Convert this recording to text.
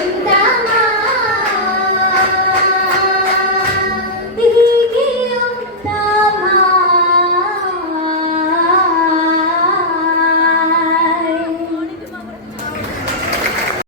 된다.